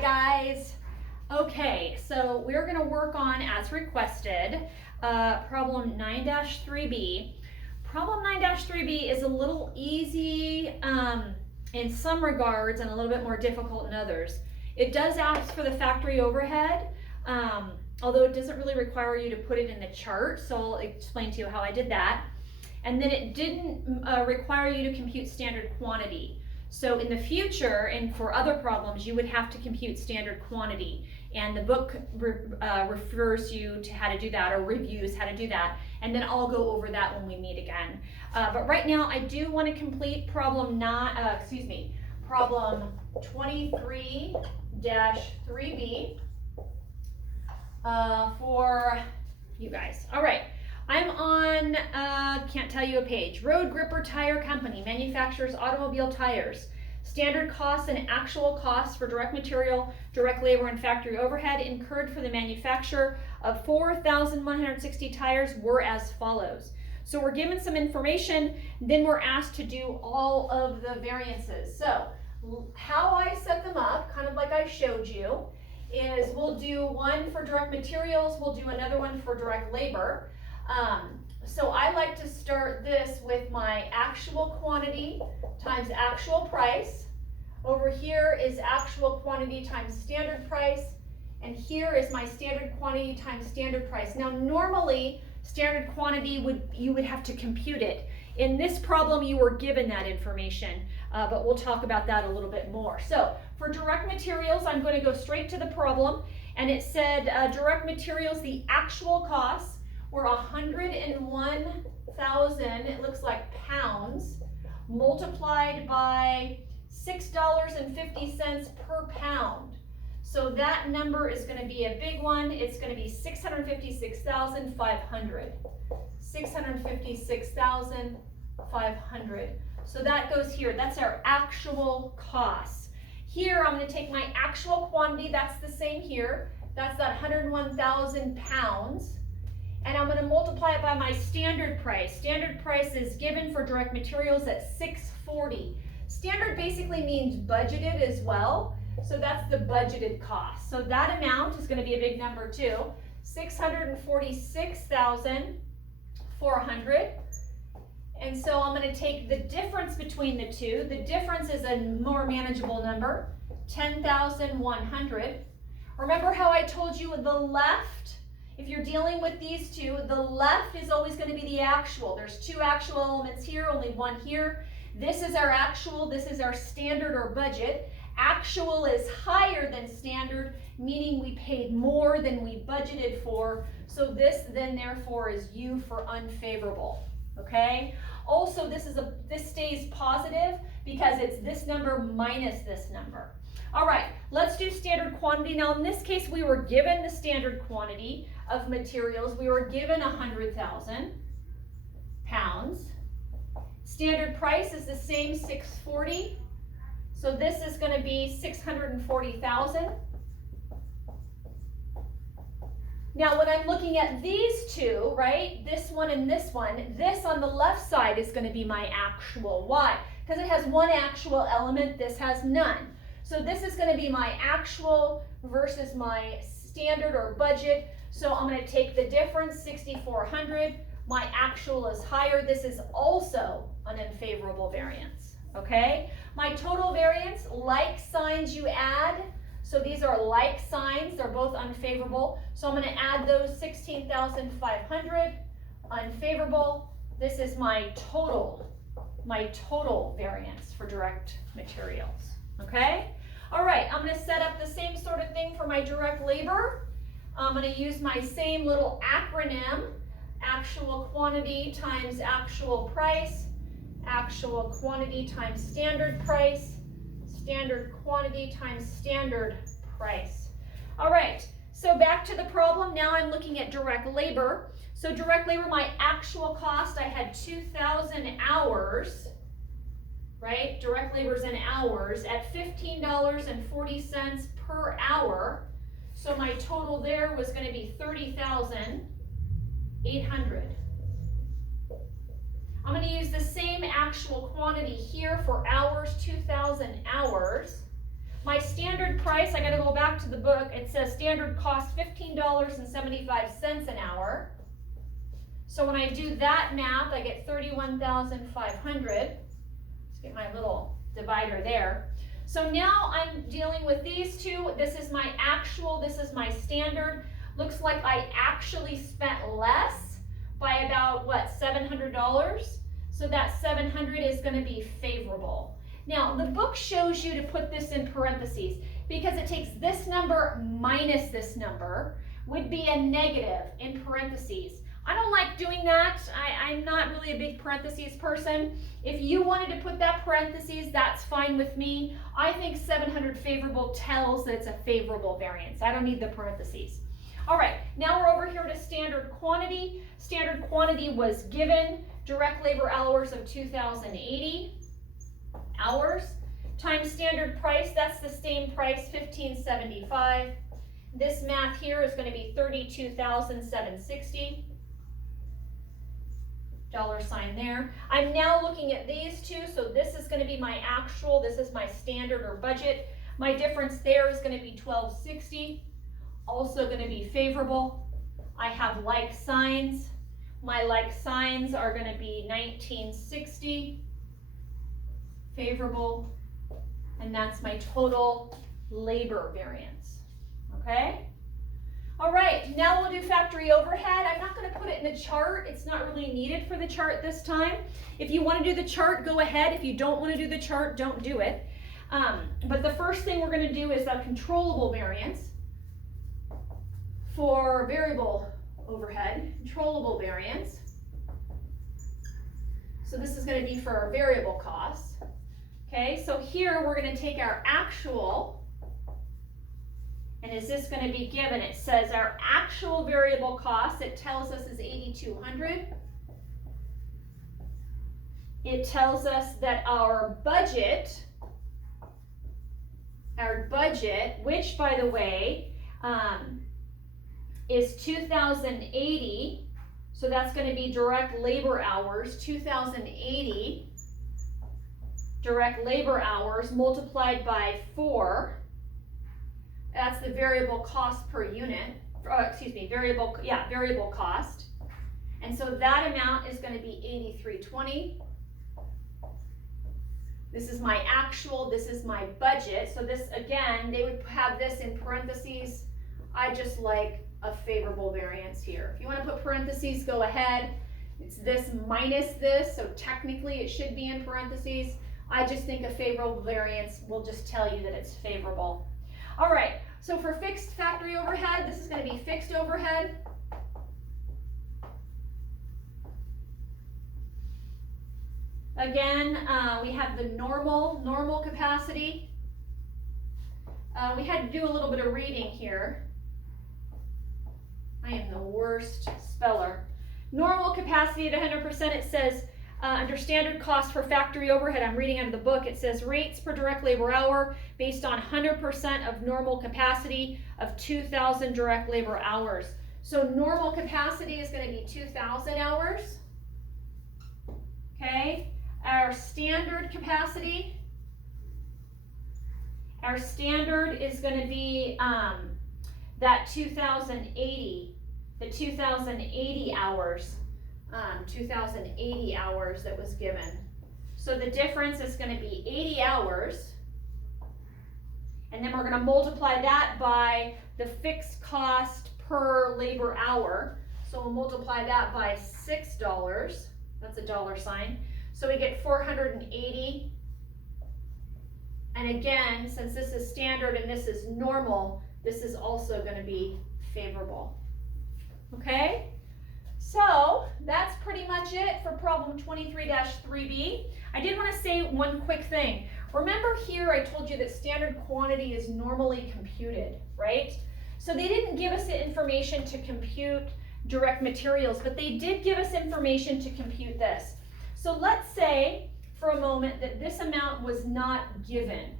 guys. Okay, so we're going to work on, as requested, problem 9-3B. Problem 9-3B is a little easy in some regards and a little bit more difficult in others. It does ask for the factory overhead, although it doesn't really require you to put it in the chart, so I'll explain to you how I did that. And then it didn't require you to compute standard quantity. So in the future, and for other problems, you would have to compute standard quantity. And the book refers you to how to do that, or reviews how to do that. And then I'll go over that when we meet again. But right now, I do want to complete problem 23-3B for you guys. All right. I'm on, can't tell you a page. Road Gripper Tire Company manufactures automobile tires. Standard costs and actual costs for direct material, direct labor, and factory overhead incurred for the manufacture of 4,160 tires were as follows. So we're given some information, then we're asked to do all of the variances. So how I set them up, kind of like I showed you, is we'll do one for direct materials, we'll do another one for direct labor. So I like to start this with my actual quantity times actual price. Over here is actual quantity times standard price. And here is my standard quantity times standard price. Now normally standard quantity you would have to compute it. In this problem you were given that information, but we'll talk about that a little bit more. So for direct materials, I'm going to go straight to the problem, and it said direct materials, the actual costs were 101,000, it looks like pounds, multiplied by $6.50 per pound. So that number is going to be a big one. It's going to be 656,500. 656,500. So that goes here. That's our actual costs. Here I'm going to take my actual quantity. That's the same here. That's that 101,000 pounds. And I'm going to multiply it by my standard price. Standard price is given for direct materials at $6.40. Standard basically means budgeted as well. So that's the budgeted cost. So that amount is going to be a big number too. 646,400. And so I'm going to take the difference between the two. The difference is a more manageable number, 10,100. Remember how I told you the left, if you're dealing with these two, the left is always going to be the actual. There's two actual elements here, only one here. This is our actual, this is our standard or budget. Actual is higher than standard, meaning we paid more than we budgeted for. So this then therefore is U for unfavorable, okay? Also, this stays positive because it's this number minus this number. All right, let's do standard quantity. Now in this case, we were given the standard quantity of materials. We were given 100,000 pounds. Standard price is the same, 640. So this is going to be 640,000. Now when I'm looking at these two, right, this one and this one, this on the left side is going to be my actual. Why? Because it has one actual element, this has none. So this is going to be my actual versus my standard or budget. So I'm going to take the difference, 6,400. My actual is higher. This is also an unfavorable variance, okay? My total variance, like signs you add. So these are like signs, they're both unfavorable. So I'm going to add those, 16,500, unfavorable. This is my total variance for direct materials, okay? All right, I'm going to set up the same sort of thing for my direct labor. I'm going to use my same little acronym, actual quantity times actual price, actual quantity times standard price, standard quantity times standard price. All right, so back to the problem. Now I'm looking at direct labor. So direct labor, my actual cost, I had 2,000 hours, right? Direct labor is in hours at $15.40 per hour. So my total there was going to be 30,800. I'm going to use the same actual quantity here for hours, 2,000 hours. My standard price, I gotta go back to the book, it says standard cost $15.75 an hour. So when I do that math, I get 31,500. Let's get my little divider there. So now I'm dealing with these two. This is my actual, this is my standard. Looks like I actually spent less by about, what, $700? So that 700 is going to be favorable. Now, the book shows you to put this in parentheses because it takes this number minus this number would be a negative in parentheses. I don't like doing that. I'm not really a big parentheses person. If you wanted to put that parentheses, that's fine with me. I think 700 favorable tells that it's a favorable variance. I don't need the parentheses. All right, now we're over here to standard quantity. Standard quantity was given direct labor hours of 2,080 hours times standard price. That's the same price, $15.75. This math here is going to be $32,760. Dollar sign there. I'm now looking at these two, so this is going to be my actual, this is my standard or budget. My difference there is going to be $12.60, also going to be favorable. I have like signs. My like signs are going to be $19.60, favorable, and that's my total labor variance, okay? All right, now we'll do factory overhead. I'm not going to put it in the chart. It's not really needed for the chart this time. If you want to do the chart, go ahead. If you don't want to do the chart, don't do it. But the first thing we're going to do is a controllable variance for variable overhead, controllable variance. So this is going to be for our variable costs. Okay, so here we're going to take our actual. And is this going to be given? It says our actual variable cost, it tells us is 8,200. It tells us that our budget, which by the way, is 2,080. So that's going to be direct labor hours, 2,080 direct labor hours multiplied by 4. That's the variable cost per unit, variable cost. And so that amount is going to be 8,320. This is my actual, this is my budget. So this, again, they would have this in parentheses. I just like a favorable variance here. If you want to put parentheses, go ahead. It's this minus this, so technically it should be in parentheses. I just think a favorable variance will just tell you that it's favorable. All right, so for fixed factory overhead, this is going to be fixed overhead. Again, we have the normal capacity. We had to do a little bit of reading here. I am the worst speller. Normal capacity at 100%, it says, under standard cost for factory overhead, I'm reading out of the book, it says rates per direct labor hour based on 100% of normal capacity of 2,000 direct labor hours. So normal capacity is going to be 2,000 hours. Okay, our standard capacity, our standard is going to be that 2,080, the 2,080 hours. 2,080 hours that was given. So the difference is going to be 80 hours. And then we're going to multiply that by the fixed cost per labor hour. So we'll multiply that by $6. That's a dollar sign. So we get 480. And again, since this is standard and this is normal, this is also going to be favorable. Okay? So that's pretty much it for problem 23-3B. I did want to say one quick thing. Remember here I told you that standard quantity is normally computed, right? So they didn't give us the information to compute direct materials, but they did give us information to compute this. So let's say for a moment that this amount was not given.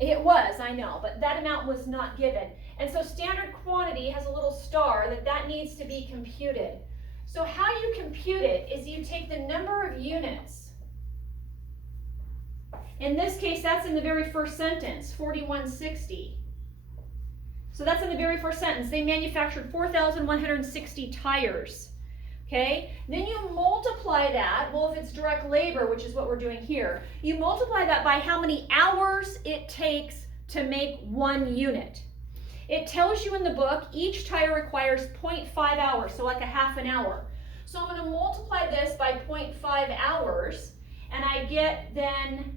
It was, I know, but that amount was not given. And so standard quantity has a little star that needs to be computed. So how you compute it is you take the number of units In this case, that's in the very first sentence, 4160. So that's in the very first sentence. They manufactured 4,160 tires. Okay, then you multiply that, well, if it's direct labor, which is what we're doing here, you multiply that by how many hours it takes to make one unit. It tells you in the book, each tire requires 0.5 hours, so like a half an hour. So I'm going to multiply this by 0.5 hours, and I get then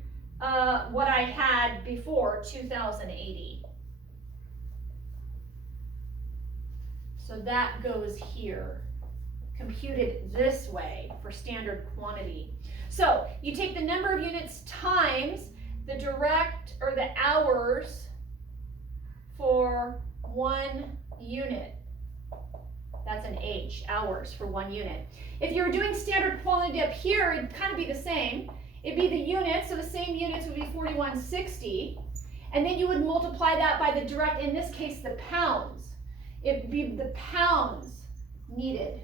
what I had before, 2,080. So that goes here, computed this way for standard quantity. So you take the number of units times the direct or the hours for 1 unit. That's an H, hours for 1 unit. If you were doing standard quantity up here, it'd kind of be the same. It'd be the units, so the same units would be 4160. And then you would multiply that by the direct, in this case, the pounds. It'd be the pounds needed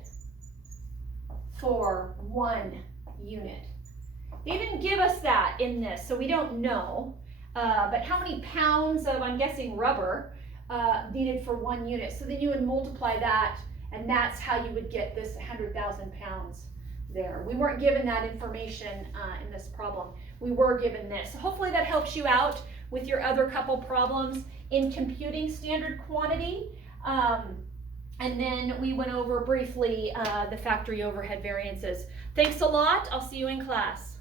for 1 unit. They didn't give us that in this, so we don't know. But how many pounds of, I'm guessing, rubber needed for 1 unit? So then you would multiply that, and that's how you would get this 100,000 pounds there. We weren't given that information in this problem. We were given this. So hopefully that helps you out with your other couple problems in computing standard quantity. And then we went over briefly the factory overhead variances. Thanks a lot. I'll see you in class.